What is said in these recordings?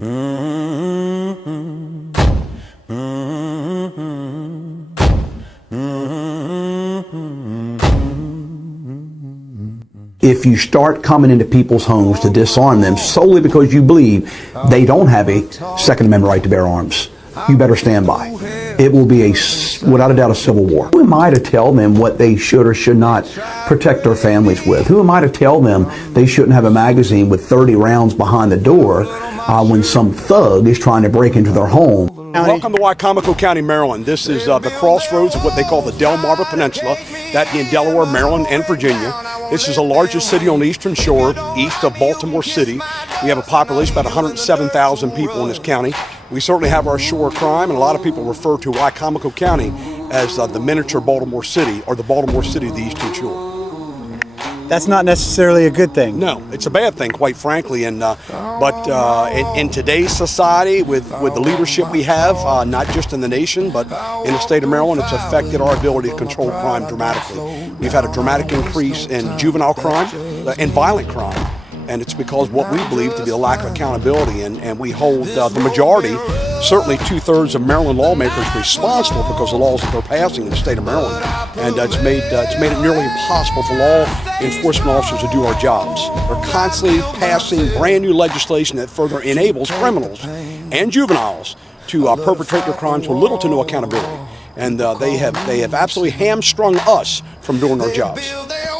If you start coming into people's homes to disarm them solely because you believe they don't have a Second Amendment right to bear arms, you better stand by. It will be, without a doubt, a civil war. Who am I to tell them what they should or should not protect their families with? Who am I to tell them they shouldn't have a magazine with 30 rounds behind the door when some thug is trying to break into their home? Welcome to Wicomico County, Maryland. This is the crossroads of what they call the Delmarva Peninsula, that being Delaware, Maryland, and Virginia. This is the largest city on the eastern shore, east of Baltimore City. We have a population of about 107,000 people in this county. We certainly have our shore of crime, and a lot of people refer to Wicomico County as the miniature Baltimore City, or the Baltimore City of the eastern shore. That's not necessarily a good thing. No, it's a bad thing, quite frankly. And but in today's society, with the leadership we have, not just in the nation, but in the state of Maryland, it's affected our ability to control crime dramatically. We've had a dramatic increase in juvenile crime and violent crime. And it's because what we believe to be a lack of accountability, and we hold the majority, certainly 2/3 of Maryland lawmakers, responsible because of the laws that they're passing in the state of Maryland. And it's made it nearly impossible for law enforcement officers to do our jobs. They're constantly passing brand new legislation that further enables criminals and juveniles to perpetrate their crimes with little to no accountability. And they have absolutely hamstrung us from doing our jobs.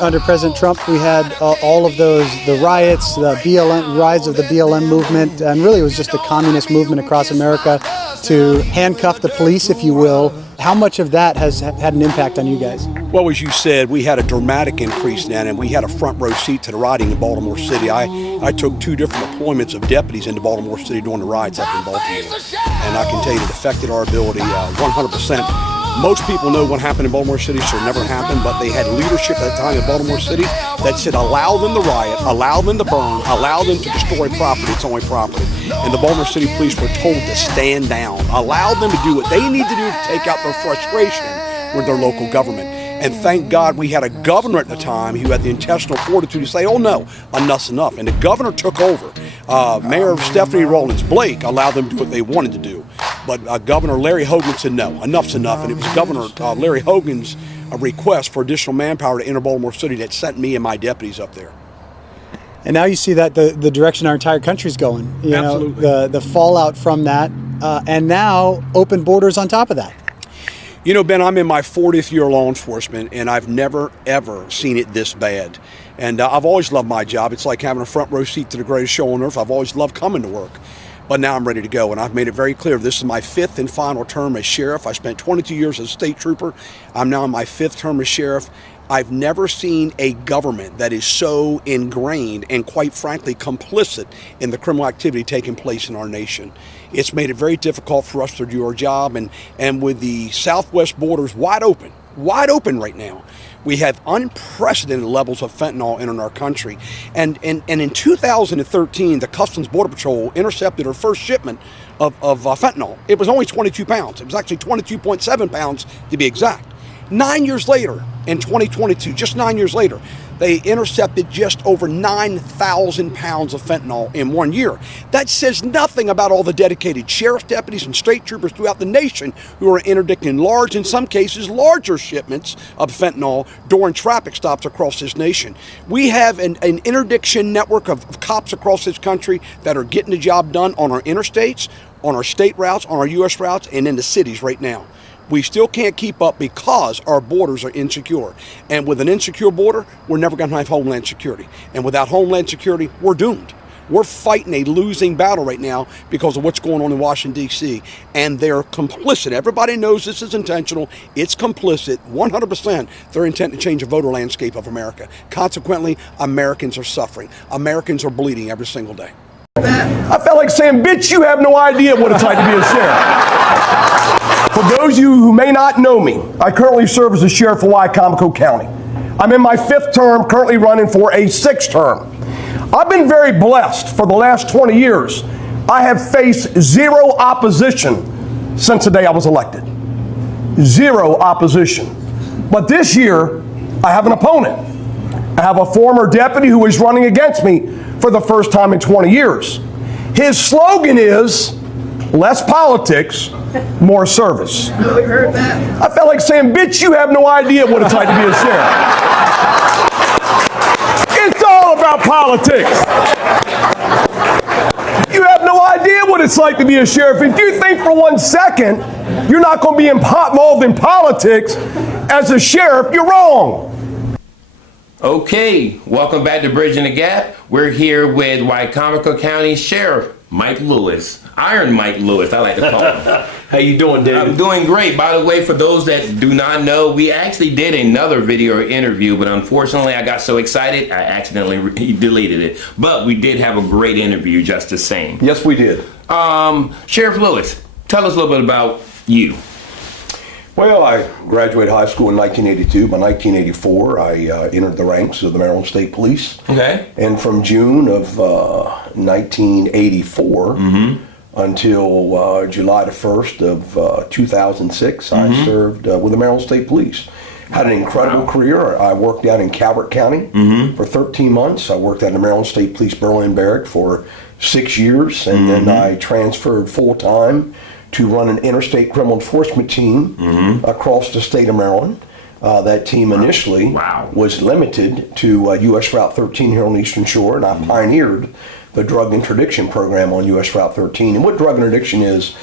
Under President Trump, we had all of those, the riots, the BLM, rise of the BLM movement, and really it was just a communist movement across America to handcuff the police, if you will. How much of that has had an impact on you guys? Well, as you said, we had a dramatic increase then, and we had a front row seat to the rioting in Baltimore City. I took 2 different deployments of deputies into Baltimore City during the riots up in Baltimore, and I can tell you it affected our ability 100%. Most people know what happened in Baltimore City should never happen, but they had leadership at the time in Baltimore City that said allow them to riot, allow them to burn, allow them to destroy property, it's only property. And the Baltimore City Police were told to stand down, allow them to do what they need to do to take out their frustration with their local government. And thank God we had a governor at the time who had the intestinal fortitude to say, oh no, enough's enough. And the governor took over. Mayor Stephanie Rawlins Blake allowed them to do what they wanted to do. But Governor Larry Hogan said, no, enough's enough. And it was Governor Larry Hogan's request for additional manpower to enter Baltimore City that sent me and my deputies up there. And now you see that the direction our entire country's going. You Absolutely. know, the fallout from that, and now open borders on top of that. You know, Ben, I'm in my 40th year of law enforcement, and I've never, ever seen it this bad. And I've always loved my job. It's like having a front row seat to the greatest show on earth. I've always loved coming to work. But now I'm ready to go, and I've made it very clear this is my 5th and final term as sheriff. I spent 22 years as a state trooper. I'm now in my 5th term as sheriff. I've never seen a government that is so ingrained and, quite frankly, complicit in the criminal activity taking place in our nation. It's made it very difficult for us to do our job, and with the southwest borders wide open right now, we have unprecedented levels of fentanyl entering our country. And in 2013, the Customs Border Patrol intercepted our first shipment of fentanyl. It was only 22 pounds. It was actually 22.7 pounds to be exact. 9 years later, in 2022, just 9 years later, they intercepted just over 9,000 pounds of fentanyl in 1 year. That says nothing about all the dedicated sheriff's deputies and state troopers throughout the nation who are interdicting large, in some cases, larger shipments of fentanyl during traffic stops across this nation. We have an interdiction network of cops across this country that are getting the job done on our interstates, on our state routes, on our U.S. routes, and in the cities right now. We still can't keep up because our borders are insecure. And with an insecure border, we're never going to have Homeland Security. And without Homeland Security, we're doomed. We're fighting a losing battle right now because of what's going on in Washington, D.C. And they're complicit. Everybody knows this is intentional. It's complicit, 100%. Their intent to change the voter landscape of America. Consequently, Americans are suffering. Americans are bleeding every single day. I felt like saying, bitch, you have no idea what it's like to be a sheriff. For those of you who may not know me, I currently serve as a sheriff of Wicomico County. I'm in my 5th term, currently running for a 6th term. I've been very blessed for the last 20 years. I have faced zero opposition since the day I was elected. Zero opposition. But this year, I have an opponent. I have a former deputy who is running against me for the first time in 20 years. His slogan is less politics, more service. We heard that. I felt like saying, bitch, you have no idea what it's like to be a sheriff. It's all about politics. You have no idea what it's like to be a sheriff. If you think for 1 second you're not going to be involved in politics as a sheriff, you're wrong. Okay, welcome back to Bridging the Gap. We're here with Wycomico County Sheriff Mike Lewis. Iron Mike Lewis, I like to call him. How you doing, David? I'm doing great. By the way, for those that do not know, we actually did another video interview, but unfortunately I got so excited I accidentally deleted it. But we did have a great interview just the same. Yes, we did. Sheriff Lewis, tell us a little bit about you. Well, I graduated high school in 1982. By 1984, I entered the ranks of the Maryland State Police. Okay. And from June of 1984 until July the 1st of 2006, I served with the Maryland State Police. Had an incredible career. I worked out in Calvert County for 13 months. I worked at the Maryland State Police Berlin Barrack for 6 years, and then I transferred full-time to run an interstate criminal enforcement team across the state of Maryland. That team initially was limited to U.S. Route 13 here on the Eastern Shore, and I pioneered the drug interdiction program on U.S. Route 13. And what drug interdiction is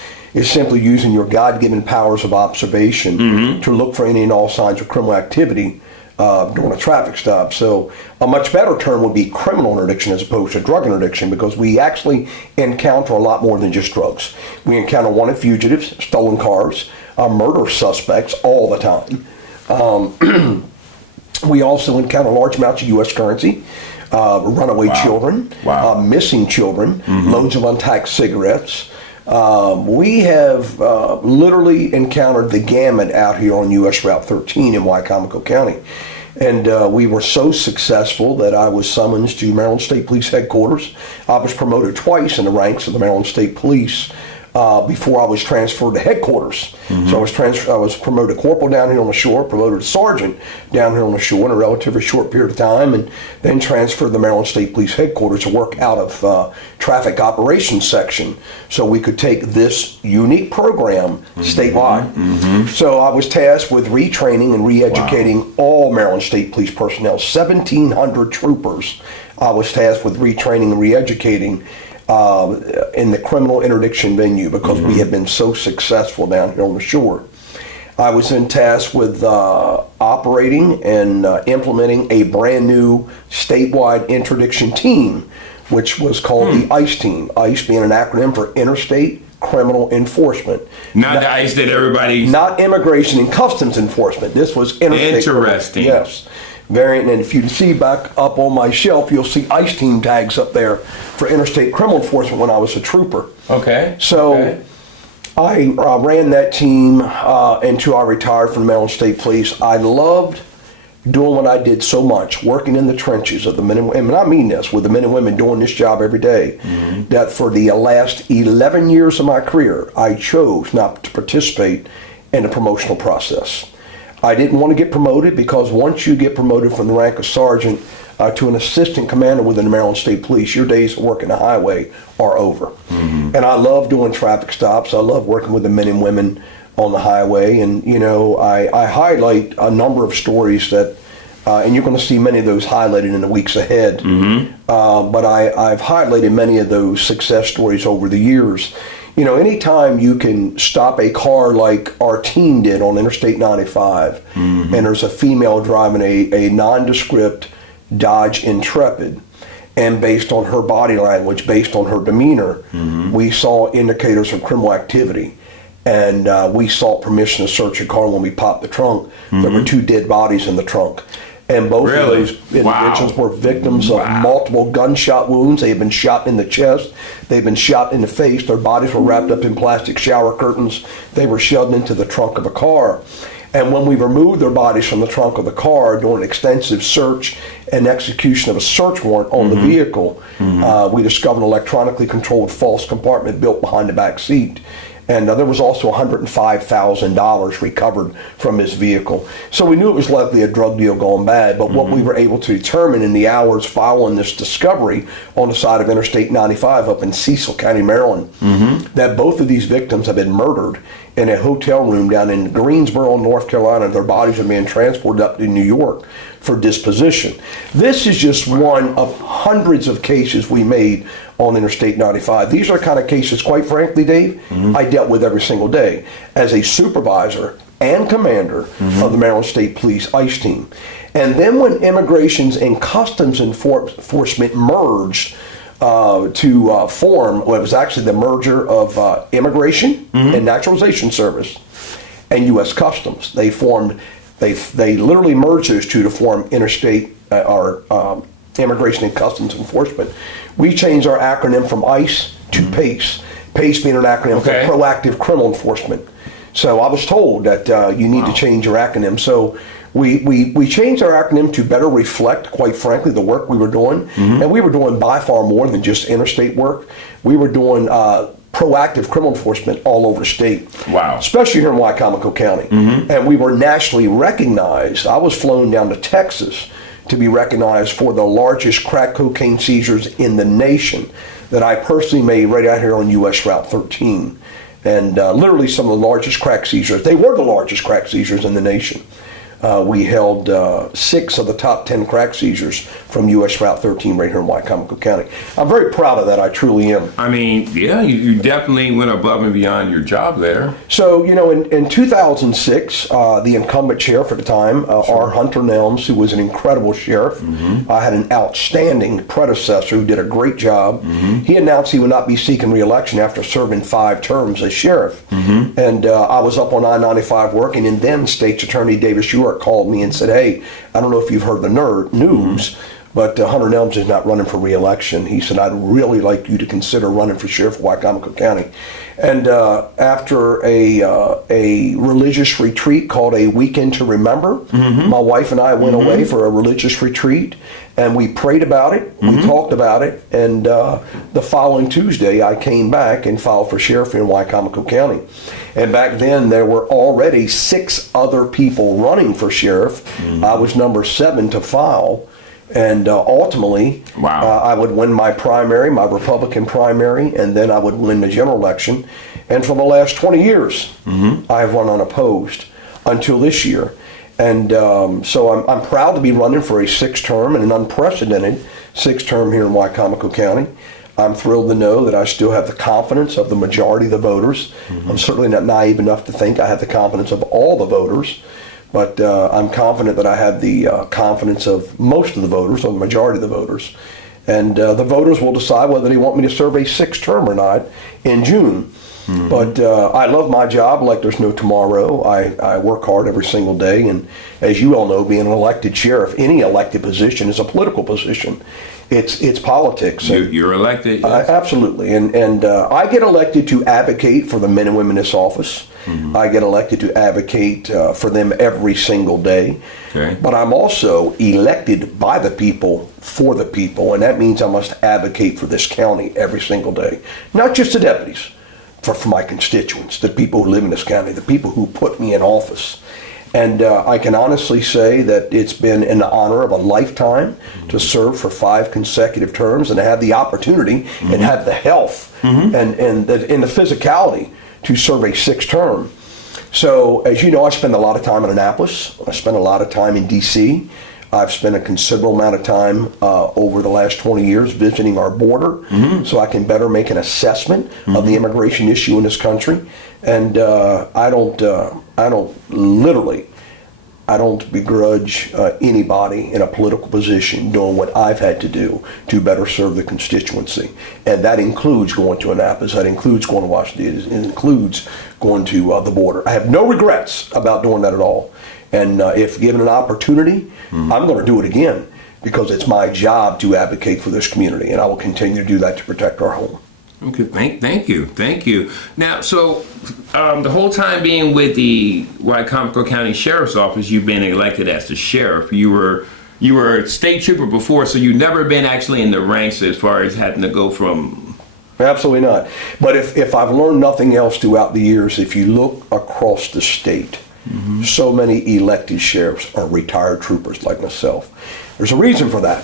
simply using your God-given powers of observation to look for any and all signs of criminal activity during a traffic stop. So a much better term would be criminal interdiction as opposed to drug interdiction, because we actually encounter a lot more than just drugs. We encounter wanted fugitives, stolen cars, murder suspects all the time. We also encounter large amounts of U.S. currency, runaway children, missing children, loads of untaxed cigarettes. We have literally encountered the gamut out here on U.S. Route 13 in Wycomico County. And we were so successful that I was summoned to Maryland State Police headquarters. I was promoted twice in the ranks of the Maryland State Police before I was transferred to headquarters. So I was promoted corporal down here on the shore, promoted to sergeant down here on the shore in a relatively short period of time, and then transferred to the Maryland State Police headquarters to work out of traffic operations section so we could take this unique program statewide. So I was tasked with retraining and re-educating all Maryland State Police personnel, 1,700 troopers. I was tasked with retraining and re-educating in the criminal interdiction venue because we have been so successful down here on the shore. I was then tasked with operating and implementing a brand new statewide interdiction team, which was called the ICE team. ICE being an acronym for Interstate Criminal Enforcement. Not the ICE that everybody... Not Immigration and Customs Enforcement. This was interstate. Interesting. Yes. Variant, and if you see back up on my shelf, you'll see ICE team tags up there for interstate criminal enforcement when I was a trooper. Okay. So I ran that team until I retired from the Maryland State Police. I loved doing what I did so much, working in the trenches of the men and women. And I mean this, with the men and women doing this job every day, that for the last 11 years of my career, I chose not to participate in the promotional process. I didn't want to get promoted because once you get promoted from the rank of sergeant to an assistant commander within the Maryland State Police, your days of working the highway are over. And I love doing traffic stops. I love working with the men and women on the highway. And, you know, I highlight a number of stories that, and you're going to see many of those highlighted in the weeks ahead. But I've highlighted many of those success stories over the years. You know, anytime you can stop a car like our team did on Interstate 95, and there's a female driving a nondescript Dodge Intrepid, and based on her body language, based on her demeanor, we saw indicators of criminal activity. And we sought permission to search a car when we popped the trunk. There were 2 dead bodies in the trunk. And both of those individuals were victims of multiple gunshot wounds. They had been shot in the chest. They'd been shot in the face. Their bodies were wrapped up in plastic shower curtains. They were shoved into the trunk of a car. And when we removed their bodies from the trunk of the car during an extensive search and execution of a search warrant on the vehicle, we discovered an electronically controlled false compartment built behind the back seat. And there was also $105,000 recovered from his vehicle. So we knew it was likely a drug deal gone bad, but what we were able to determine in the hours following this discovery on the side of Interstate 95 up in Cecil County, Maryland, that both of these victims have been murdered in a hotel room down in Greensboro, North Carolina. Their bodies are being transported up to New York for disposition. This is just one of hundreds of cases we made on Interstate 95. These are the kind of cases, quite frankly, Dave, I dealt with every single day as a supervisor and commander of the Maryland State Police ICE team. And then when Immigrations and Customs Enforcement merged to form, well, it was actually the merger of Immigration and Naturalization Service and U.S. Customs. They formed, they literally merged those two to form Interstate or Immigration and Customs Enforcement. We changed our acronym from ICE to PACE. PACE being an acronym for Proactive Criminal Enforcement. So I was told that you need to change your acronym. So we changed our acronym to better reflect, quite frankly, the work we were doing. And we were doing by far more than just interstate work. We were doing proactive criminal enforcement all over the state. Wow. Especially here in Wicomico County. And we were nationally recognized. I was flown down to Texas to be recognized for the largest crack cocaine seizures in the nation that I personally made right out here on US Route 13. And literally some of the largest crack seizures. They were the largest crack seizures in the nation. We held 6 of the top 10 crack seizures from US Route 13 right here in Wicomico County. I'm very proud of that, I truly am. I mean, yeah, you definitely went above and beyond your job there. So, you know, in 2006, the incumbent sheriff at the time, R. Hunter Nelms, who was an incredible sheriff, I had an outstanding predecessor who did a great job. He announced he would not be seeking re-election after serving 5 terms as sheriff. And I was up on I-95 working, and then State's Attorney Davis York called me and said, hey, I don't know if you've heard the news, but Hunter Nelms is not running for re-election. He said, I'd really like you to consider running for sheriff of Wicomico County. And after a religious retreat called A Weekend to Remember, my wife and I went away for a religious retreat, and we prayed about it, we talked about it, and the following Tuesday I came back and filed for sheriff in Wicomico County. And back then there were already 6 other people running for sheriff. I was number 7 to file. And ultimately, I would win my primary, my Republican primary, and then I would win the general election. And for the last 20 years, I have run unopposed until this year. And so I'm proud to be running for a 6th term and an unprecedented 6th term here in Wicomico County. I'm thrilled to know that I still have the confidence of the majority of the voters. I'm certainly not naive enough to think I have the confidence of all the voters. But I'm confident that I have the confidence of most of the voters, or the majority of the voters. And the voters will decide whether they want me to serve a 6th term or not in June. But I love my job like there's no tomorrow. I work hard every single day. And as you all know, being an elected sheriff, any elected position is a political position. It's politics. You're elected. Yes. Absolutely. And I get elected to advocate for the men and women in this office. I get elected to advocate for them every single day. Okay. But I'm also elected by the people for the people, and that means I must advocate for this county every single day. Not just the deputies, for my constituents, the people who live in this county, the people who put me in office. And I can honestly say that it's been an honor of a lifetime to serve for 5 consecutive terms and to have the opportunity and have the health and the physicality to serve a 6th term. So, as you know, I spend a lot of time in Annapolis. I spend a lot of time in D.C. I've spent a considerable amount of time over the last 20 years visiting our border so I can better make an assessment of the immigration issue in this country. And I don't begrudge anybody in a political position doing what I've had to do to better serve the constituency. And that includes going to Annapolis, that includes going to Washington, it includes going to the border. I have no regrets about doing that at all. And if given an opportunity, I'm going to do it again because it's my job to advocate for this community, and I will continue to do that to protect our home. Okay, thank you. Now, so the whole time being with the Wicomico County Sheriff's Office, you've been elected as the sheriff. You were a state trooper before, so you've never been actually in the ranks as far as having to go from Absolutely not. But if I've learned nothing else throughout the years, if you look across the state, so many elected sheriffs are retired troopers like myself. There's a reason for that.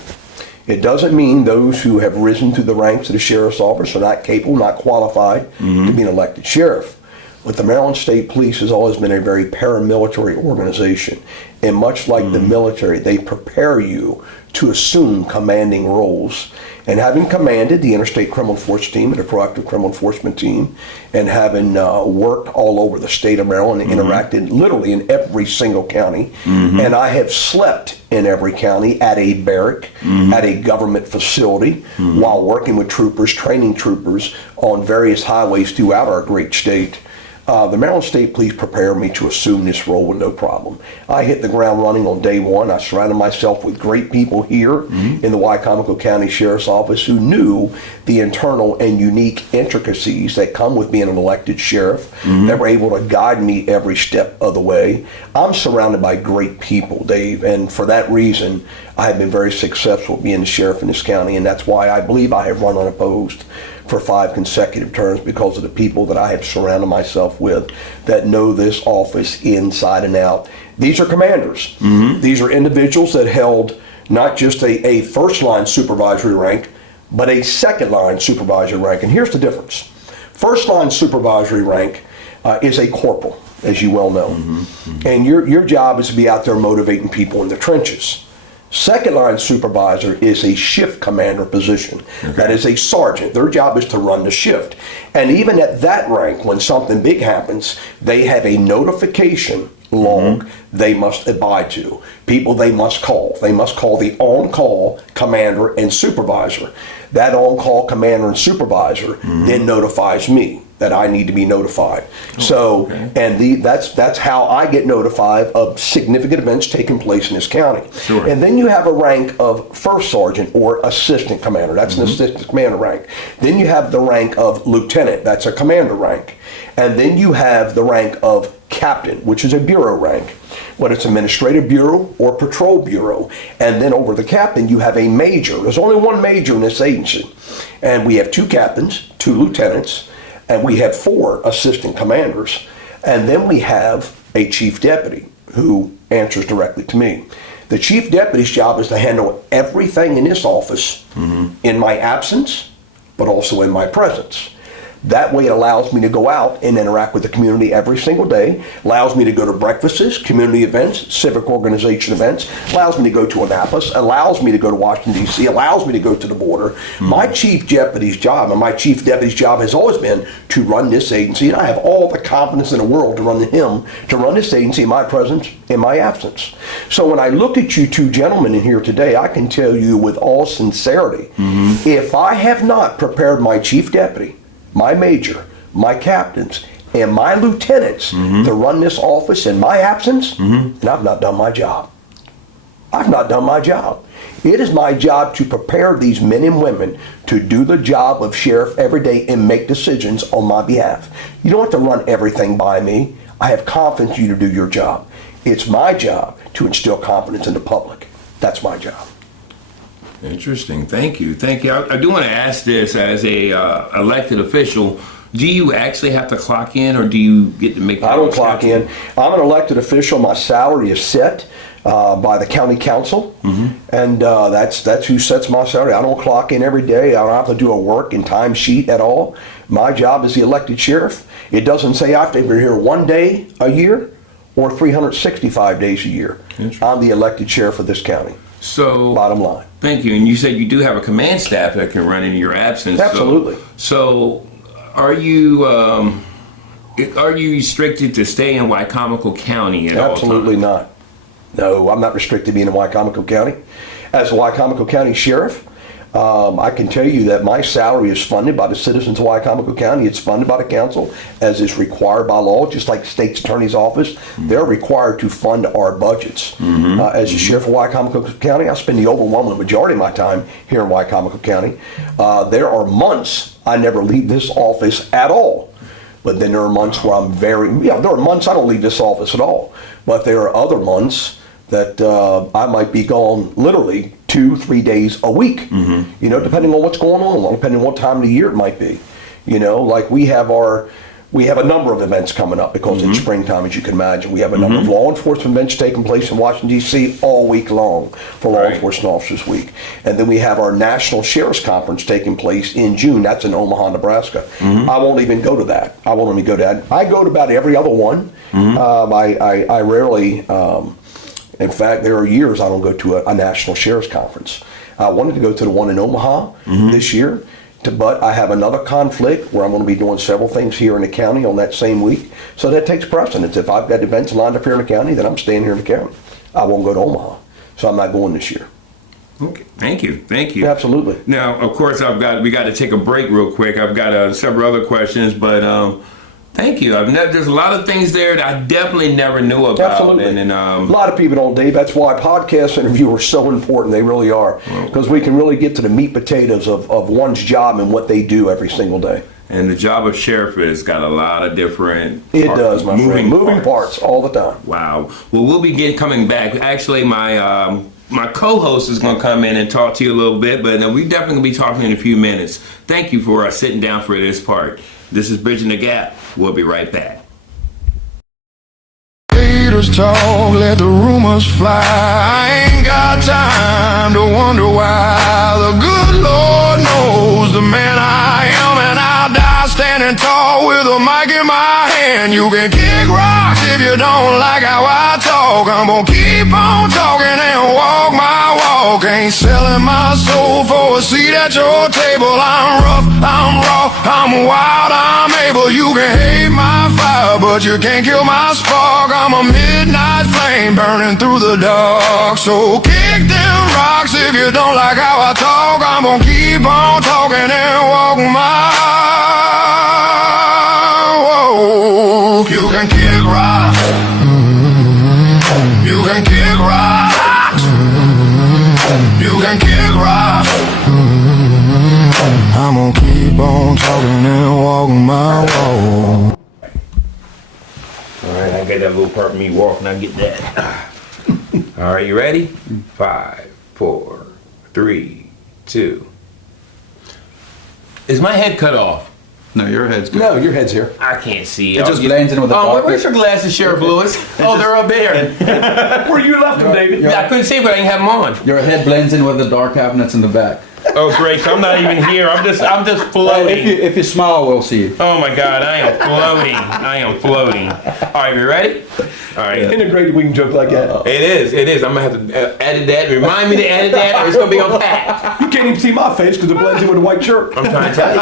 It doesn't mean those who have risen through the ranks of the sheriff's office are not capable, not qualified to be an elected sheriff. But the Maryland State Police has always been a very paramilitary organization. And much like the military, they prepare you to assume commanding roles. And having commanded the Interstate Criminal Enforcement Team and the Proactive Criminal Enforcement Team, and having worked all over the state of Maryland and interacted literally in every single county, and I have slept in every county at a barrack, at a government facility, while working with troopers, training troopers on various highways throughout our great state. The Maryland State Police prepared me to assume this role with no problem. I hit the ground running on day one. I surrounded myself with great people here in the Wycomico County Sheriff's Office who knew the internal and unique intricacies that come with being an elected sheriff. They were able to guide me every step of the way. I'm surrounded by great people, Dave, and for that reason, I have been very successful being the sheriff in this county, and that's why I believe I have run unopposed for 5 consecutive terms, because of the people that I have surrounded myself with that know this office inside and out. These are commanders. These are individuals that held not just a first line supervisory rank, but a second line supervisory rank. And here's the difference. First line supervisory rank is a corporal, as you well know. And your job is to be out there motivating people in the trenches. Second line supervisor is a shift commander position. That is a sergeant. Their job is to run the shift. And even at that rank, when something big happens, they have a notification log they must abide to. People they must call. They must call the on-call commander and supervisor. That on-call commander and supervisor then notifies me that I need to be notified. And that's how I get notified of significant events taking place in this county. And then you have a rank of first sergeant or assistant commander. That's an assistant commander rank. Then you have the rank of lieutenant. That's a commander rank. And then you have the rank of captain, which is a bureau rank, whether it's administrative bureau or patrol bureau. And then over the captain, you have a major. There's only one major in this agency. And we have 2 captains, 2 lieutenants, and we have 4 assistant commanders. And then we have a chief deputy who answers directly to me. The chief deputy's job is to handle everything in this office in my absence, but also in my presence. That way it allows me to go out and interact with the community every single day, allows me to go to breakfasts, community events, civic organization events, allows me to go to Annapolis, allows me to go to Washington, D.C., allows me to go to the border. My chief deputy's job, and my chief deputy's job has always been to run this agency, and I have all the confidence in the world to run this agency in my presence, in my absence. So when I look at you 2 gentlemen in here today, I can tell you with all sincerity, if I have not prepared my chief deputy, my major, my captains, and my lieutenants to run this office in my absence, then I've not done my job. I've not done my job. It is my job to prepare these men and women to do the job of sheriff every day and make decisions on my behalf. You don't have to run everything by me. I have confidence in you to do your job. It's my job to instill confidence in the public. That's my job. Interesting. Thank you. Thank you. I do want to ask this as a elected official. Do you actually have to clock in, or do you get to make? I don't clock in. I'm an elected official. My salary is set by the county council, and that's who sets my salary. I don't clock in every day. I don't have to do a work and time sheet at all. My job is the elected sheriff. It doesn't say I have to be here 1 day a year or 365 days a year. I'm the elected sheriff of this county. So, bottom line. Thank you. And you said you do have a command staff that can run in your absence. Absolutely. So are you restricted to stay in Wycomico County at all times? Absolutely not. No, I'm not restricted to being in Wycomico County. As a Wycomico County sheriff, I can tell you that my salary is funded by the citizens of Wycomico County. It's funded by the council, as is required by law, just like the state's attorney's office. They're required to fund our budgets. As a sheriff of Wycomico County, I spend the overwhelming majority of my time here in Wycomico County. There are months I never leave this office at all. But then there are months where there are months I don't leave this office at all. But there are other months that I might be gone literally 2-3 days a week, depending on what's going on, depending on what time of the year it might be. You know, like we have a number of events coming up because it's springtime, as you can imagine. We have a number of law enforcement events taking place in Washington, D.C. all week long for Law Enforcement Officers Week. And then we have our National Sheriff's Conference taking place in June. That's in Omaha, Nebraska. I won't even go to that. I won't even go to that. I go to about every other one. I rarely, in fact, there are years I don't go to a National Sheriff's Conference. I wanted to go to the one in Omaha this year. But I have another conflict where I'm going to be doing several things here in the county on that same week. So that takes precedence. If I've got events lined up here in the county, then I'm staying here in the county. I won't go to Omaha. So I'm not going this year. Okay. Thank you. Absolutely. Now, of course, we got to take a break real quick. I've got several other questions, but thank you. There's a lot of things there that I definitely never knew about. Absolutely. And a lot of people don't, Dave. That's why podcast interviews are so important. They really are. Because we can really get to the meat potatoes of one's job and what they do every single day. And the job of sheriff has got a lot of different Moving parts all the time. Wow. Well, we'll be coming back. Actually, my co-host is going to come in and talk to you a little bit, but we definitely going to be talking in a few minutes. Thank you for sitting down for this part. This is Bridging the Gap. We'll be right back. Haters talk, let the rumors fly. I ain't got time to wonder why. The good Lord knows the man I am, and I'll die standing tall with a mic in my hand. You can kick rocks if you don't like how I talk. I'm gonna keep on talking and walk my walk. Ain't selling my soul for a seat at your table. I'm rough, I'm raw, I'm wild, I'm able. You can hate my fire, but you can't kill my spark. I'm a midnight flame burning through the dark. So kick them rocks if you don't like how I talk. I'm gonna keep on talking and walk my walk. You can kick rocks. You can kick rocks. You can kick rocks. I'm gonna keep on talking and walk my walk. All right, I get that little part of me walking. I get that. All right, you ready? 5, 4, 3, 2. Is my head cut off? No, your head's good. No, your head's here. I can't see. It just blends in with the dark. Where's your glasses, Sheriff Lewis? Oh, they're up there. Where you left them, David? I couldn't see, but I didn't have them on. Your head blends in with the dark cabinets in the back. Oh, great! So I'm not even here. I'm just floating. If you smile, we'll see you. Oh my God, I am floating. I am floating. All right, you ready? All right. Isn't it great we can joke like that? It is. I'm gonna have to edit that. Remind me to edit that, or it's gonna be on pat. You can't even see my face because it blends in with a white shirt. I'm trying to tell you.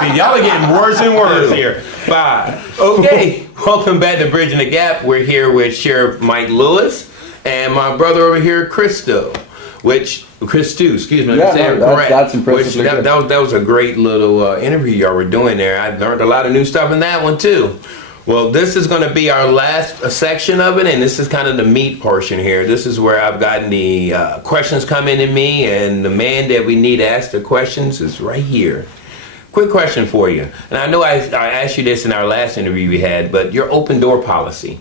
See, y'all are getting worse and worse here. Bye. Okay. Welcome back to Bridging the Gap. We're here with Sheriff Mike Lewis and my brother over here, Christo. Christo, excuse me, Yeah, saying no, correct. that's impressive. That was a great little interview y'all were doing there. I learned a lot of new stuff in that one too. Well, this is going to be our last section of it, and this is kind of the meat portion here. This is where I've gotten the questions coming to me, and the man that we need to ask the questions is right here. Quick question for you, and I know I asked you this in our last interview we had, but your open door policy.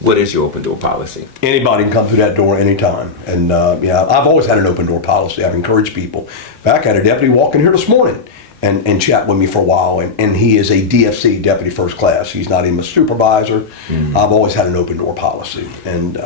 What is your open door policy? Anybody can come through that door anytime. And yeah, I've always had an open door policy. I've encouraged people. In fact, I had a deputy walk in here this morning and chat with me for a while. And he is a DFC, Deputy First Class. He's not even a supervisor. I've always had an open door policy. And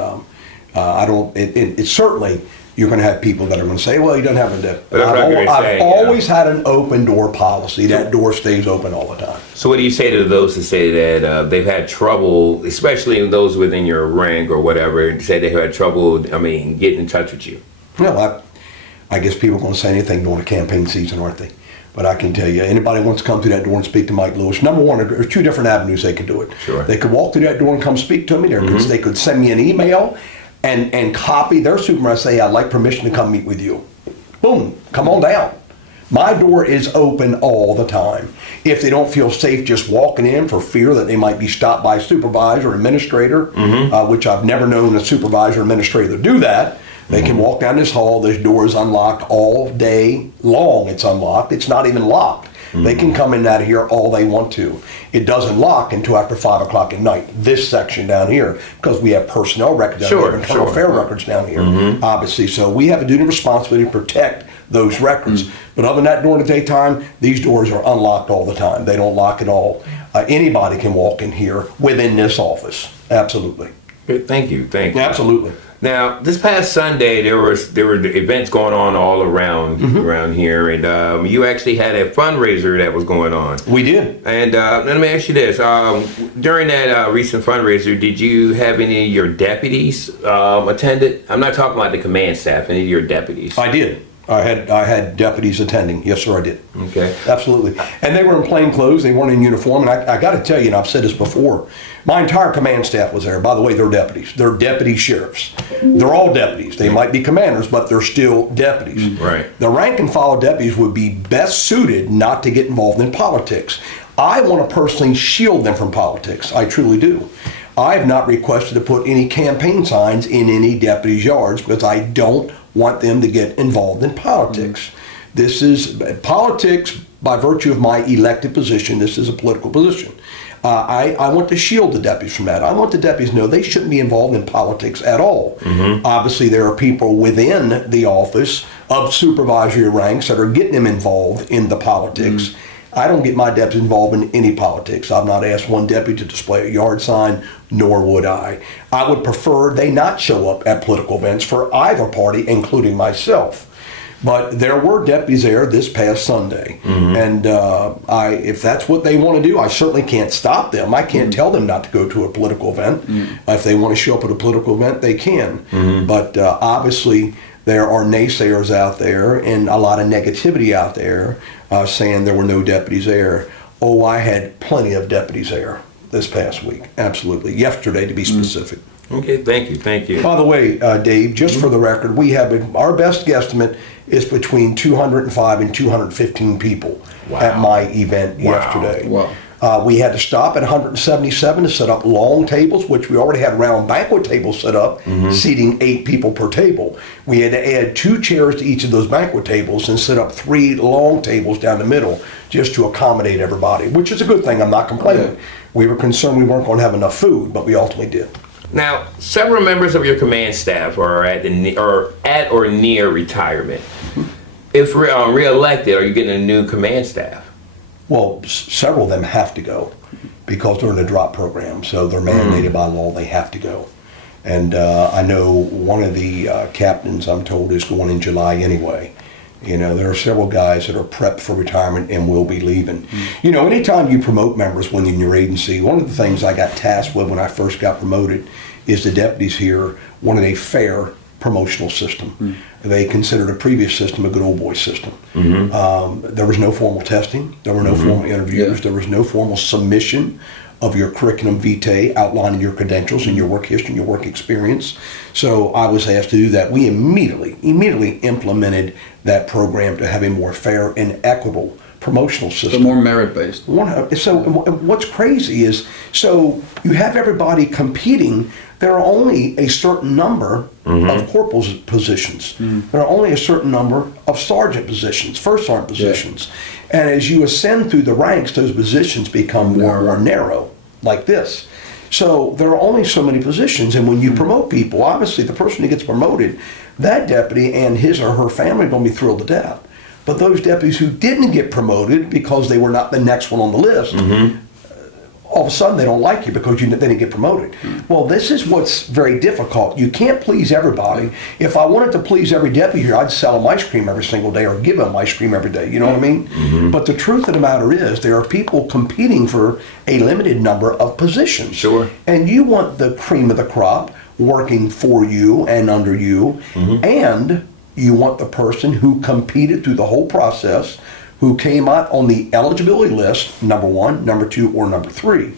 it's certainly, you're going to have people that are going to say, well, he doesn't have a deputy. I've always had an open door policy. That door stays open all the time. So what do you say to those who say that they've had trouble, especially those within your rank or whatever, say they've had trouble, getting in touch with you? Well, I guess people are going to say anything during the campaign season, aren't they? But I can tell you, anybody wants to come through that door and speak to Mike Lewis, number one, there's 2 different avenues they could do it. Sure. They could walk through that door and come speak to me. They could send me an email and copy their supervisor, say, I'd like permission to come meet with you. Boom, come on down. My door is open all the time. If they don't feel safe just walking in for fear that they might be stopped by a supervisor or administrator, which I've never known a supervisor or administrator to do that, they can walk down this hall. This door is unlocked all day long. It's unlocked. It's not even locked. They can come in out of here all they want to. It doesn't lock until after 5 o'clock at night. This section down here, because we have personnel records down here, internal affair records down here, obviously. So we have a duty and responsibility to protect those records. But other than that, during the daytime, these doors are unlocked all the time. They don't lock at all. Anybody can walk in here within this office. Absolutely. Good, thank you. Absolutely. Now, this past Sunday, there were events going on all around here, and you actually had a fundraiser that was going on. We did. And let me ask you this: during that recent fundraiser, did you have any of your deputies attended? I'm not talking about the command staff. Any of your deputies? I did. I had deputies attending. Yes, sir, I did. Okay. Absolutely. And they were in plain clothes. They weren't in uniform. And I got to tell you, and I've said this before, my entire command staff was there. By the way, they're deputies. They're deputy sheriffs. They're all deputies. They might be commanders, but they're still deputies. Right. The rank and file deputies would be best suited not to get involved in politics. I want to personally shield them from politics. I truly do. I have not requested to put any campaign signs in any deputies' yards because I don't want them to get involved in politics. This is politics by virtue of my elected position. This is a political position. I want to shield the deputies from that. I want the deputies to know they shouldn't be involved in politics at all. Obviously, there are people within the office of supervisory ranks that are getting them involved in the politics. I don't get my deputies involved in any politics. I've not asked one deputy to display a yard sign, nor would I. I would prefer they not show up at political events for either party, including myself. But there were deputies there this past Sunday. And if that's what they want to do, I certainly can't stop them. I can't tell them not to go to a political event. If they want to show up at a political event, they can. But obviously, there are naysayers out there and a lot of negativity out there saying there were no deputies there. Oh, I had plenty of deputies there this past week. Absolutely. Yesterday, to be specific. Okay, thank you. By the way, Dave, just for the record, we have our best guesstimate is between 205 and 215 people at my event yesterday. Wow. We had to stop at 177 to set up long tables, which we already had round banquet tables set up, seating 8 people per table. We had to add 2 chairs to each of those banquet tables and set up 3 long tables down the middle just to accommodate everybody, which is a good thing. I'm not complaining. Yeah. We were concerned we weren't going to have enough food, but we ultimately did. Now, several members of your command staff are at or near retirement. If re-elected, are you getting a new command staff? Well, several of them have to go because they're in a drop program, so they're mandated by law. They have to go. And I know one of the captains, I'm told, is going in July anyway. You know, there are several guys that are prepped for retirement and will be leaving. You know, anytime you promote members when in your agency, one of the things I got tasked with when I first got promoted is the deputies here wanted a fair promotional system. They considered a previous system a good old boy system. There was no formal testing. There were no formal interviews. There was no formal submission of your curriculum vitae outlining your credentials and your work history and your work experience. So I was asked to do that. We immediately implemented that program to have a more fair and equitable promotional system. So more merit-based. So what's crazy is, so you have everybody competing. There are only a certain number of corporal positions. There are only a certain number of sergeant positions, first sergeant positions. And as you ascend through the ranks, those positions become more and more narrow, like this. So there are only so many positions, and when you promote people, obviously the person who gets promoted, that deputy and his or her family are going to be thrilled to death. But those deputies who didn't get promoted because they were not the next one on the list, all of a sudden they don't like you because they didn't get promoted. Well, this is what's very difficult. You can't please everybody. If I wanted to please every deputy here, I'd sell them ice cream every single day or give them ice cream every day. You know what I mean? But the truth of the matter is there are people competing for a limited number of positions. Sure. And you want the cream of the crop working for you and under you, and you want the person who competed through the whole process, who came out on the eligibility list, number 1, number 2, or number 3,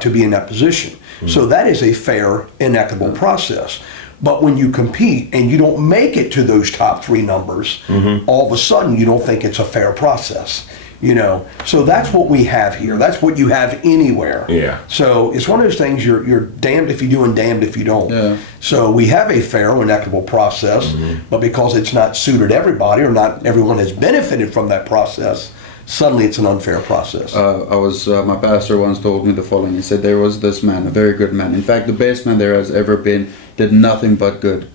to be in that position. So that is a fair and equitable process. But when you compete and you don't make it to those top 3 numbers, all of a sudden you don't think it's a fair process. You know, so that's what we have here. That's what you have anywhere. Yeah. So it's one of those things you're damned if you do and damned if you don't. Yeah. So we have a fair and equitable process, but because it's not suited everybody or not everyone has benefited from that process, suddenly it's an unfair process. My pastor once told me the following. He said there was this man, a very good man. In fact, the best man there has ever been, did nothing but good.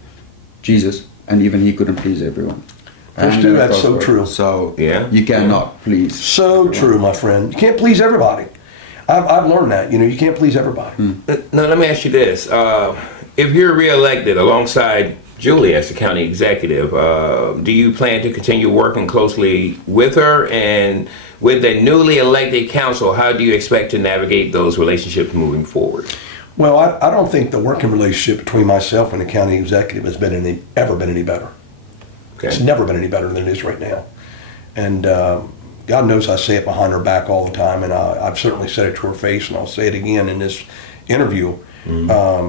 Jesus, and even he couldn't please everyone. And Stu, it that's does so work. true. So Yeah. you cannot please. So true, my friend. You can't please everybody. I've learned that. You can't please everybody. Now, let me ask you this. If you're reelected alongside Julie as the county executive, do you plan to continue working closely with her? And with the newly elected council, how do you expect to navigate those relationships moving forward? Well, I don't think the working relationship between myself and the county executive has ever been any better. Okay. It's never been any better than it is right now. And God knows I say it behind her back all the time, and I've certainly said it to her face, and I'll say it again in this interview.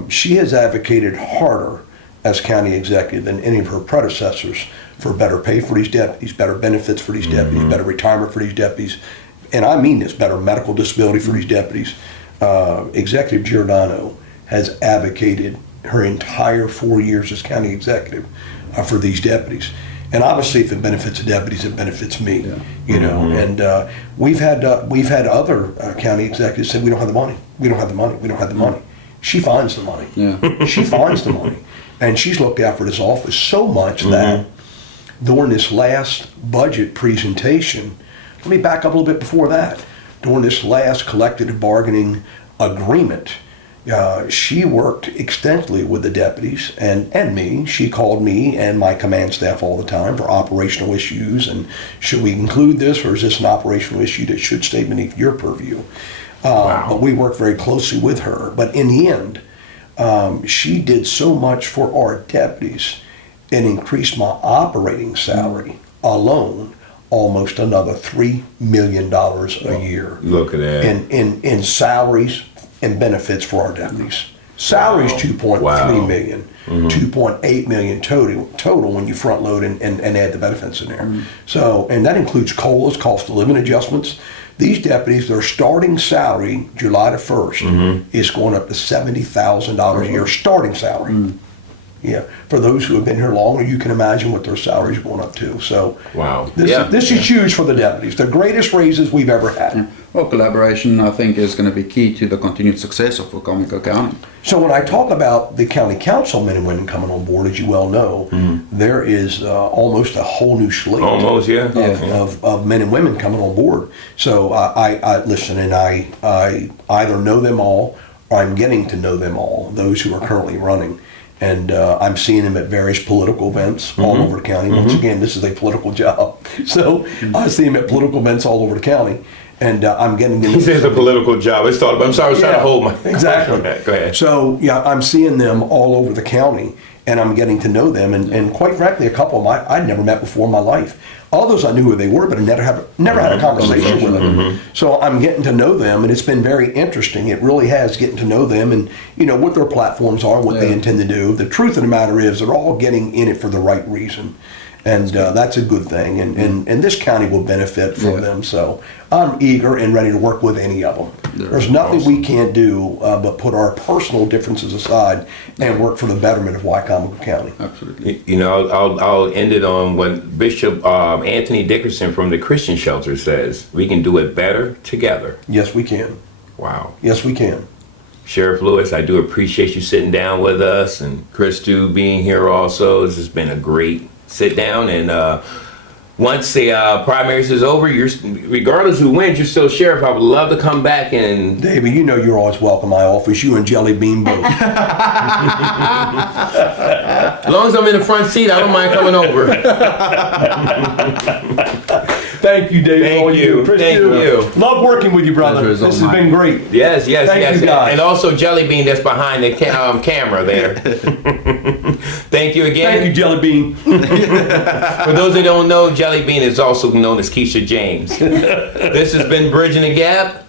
She has advocated harder as county executive than any of her predecessors for better pay for these deputies, better benefits for these deputies, better retirement for these deputies, and I mean this, better medical disability for these deputies. Executive Giordano has advocated her entire 4 years as county executive for these deputies. And obviously, if it benefits the deputies, it benefits me. You know, and we've had other county executives say, "We don't have the money. We don't have the money. We don't have the money." She finds the money. Yeah. She finds the money, and she's looked after this office so much that during this last budget presentation, let me back up a little bit before that. During this last collective bargaining agreement, she worked extensively with the deputies and me. She called me and my command staff all the time for operational issues, and should we include this, or is this an operational issue that should stay beneath your purview? But we worked very closely with her. But in the end, she did so much for our deputies and increased my operating salary alone almost another $3 million a year. Look at that. In salaries and benefits for our deputies. Salaries 2.3 million, 2.8 million total when you front load and add the benefits in there. So, and that includes COLAs, cost of living adjustments. These deputies, their starting salary, July the 1st, is going up to $70,000 a year, starting salary. Yeah, for those who have been here longer, you can imagine what their salaries are going up to. So, Wow. this is huge for the deputies. The greatest raises we've ever had. Well, collaboration, I think, is going to be key to the continued success of Wacomico County. So when I talk about the county council men and women coming on board, as you well know, there is almost a whole new slate Almost, yeah. of men and women coming on board. So I listen, and I either know them all or I'm getting to know them all, those who are currently running. And I'm seeing them at various political events all over the county. Once again, this is a political job. So I see them at political events all over the county. And I'm getting them. He says a political job. It's thought. I'm sorry, I was trying to hold my. Exactly. Go ahead. So yeah, I'm seeing them all over the county, and I'm getting to know them. And quite frankly, a couple of them I'd never met before in my life. All those I knew who they were, but I never had a conversation with them. So I'm getting to know them, and it's been very interesting. It really has, getting to know them, and what their platforms are, what they intend to do. The truth of the matter is, they're all getting in it for the right reason. And that's a good thing, and this county will benefit from them. So I'm eager and ready to work with any of them. There's nothing we can't do but put our personal differences aside and work for the betterment of Wycomico County. Absolutely. I'll end it on what Bishop Anthony Dickerson from the Christian Shelter says: we can do it better together. Yes, we can. Wow. Yes, we can. Sheriff Lewis, I do appreciate you sitting down with us, and Christu being here also. This has been a great sit down, and once the primaries is over, regardless who wins, you're still sheriff. I would love to come back and. David, you're always welcome in my office. You and Jelly Bean both. As long as I'm in the front seat, I don't mind coming over. Thank you, David. Thank all you. do. Thank you. Love working with you, brother. Pleasure is This all has mine. been great. Yes, Thank you, guys. and also Jelly Bean that's behind the camera there. Thank you again. Thank you, Jelly Bean. For those that don't know, Jelly Bean is also known as Keisha James. This has been Bridging the Gap.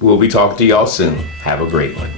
We'll be talking to y'all soon. Have a great one.